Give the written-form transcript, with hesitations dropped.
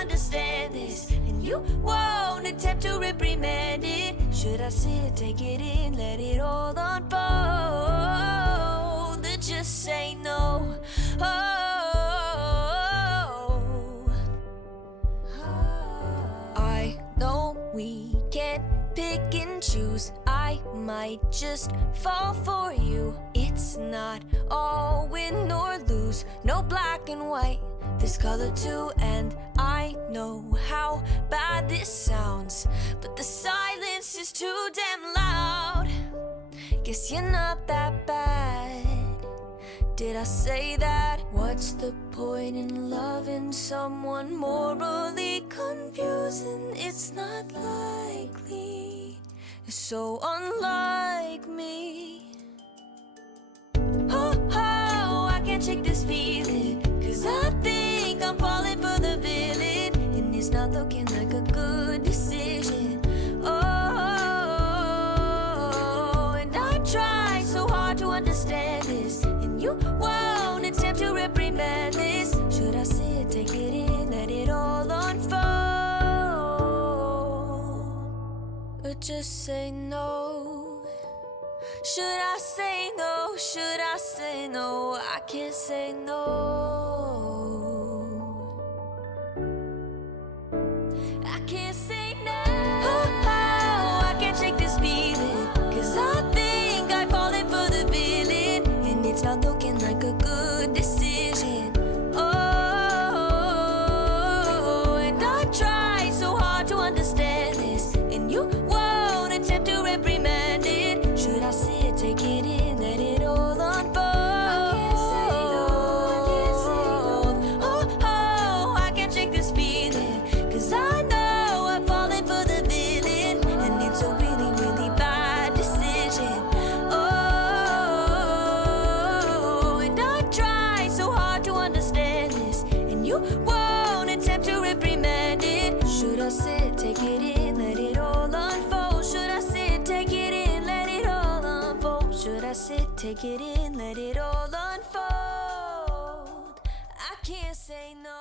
understand this, and you won't attempt to reprimand it. Should I sit, take it in, let it all unfold, or just say no? I know we can't pick and choose. I might just fall for you. It's not all win or lose, no black and white, there's color too. And I know how bad this sounds, but the silence is too damn loud. Guess you're not that bad. Did I say that? What's the point in loving someone morally confusing? It's not likely, it's so unlike me. Oh, I can't shake this feeling, 'cause I think I'm falling for the villain, and it's not looking like a good decision. Oh, and I try so hard to understand this, and you won't attempt to reprimand this. Should I sit, take it in, let it all unfold, or just say no? Should I say no? Should I say no? I can't say no. I can't say no. Oh, I can't shake this feeling, 'cause I think I've fallen for the villain, and it's not looking like a good decision. Oh, and I try so hard to understand this, and you won't attempt to reprimand it. Should I sit, take it in, let it all unfold? I can't say no, I can't say no. Oh, I can't shake this feeling, 'cause I know I've fallen for the villain, and it's a really, really bad decision. Oh, and I try so hard to understand this, and you won't attempt to reprimand it. Should I sit, take it in, let it all unfold? Should I sit, take it in, let it all unfold? Should I sit, take it in, let it all unfold? I can't say no.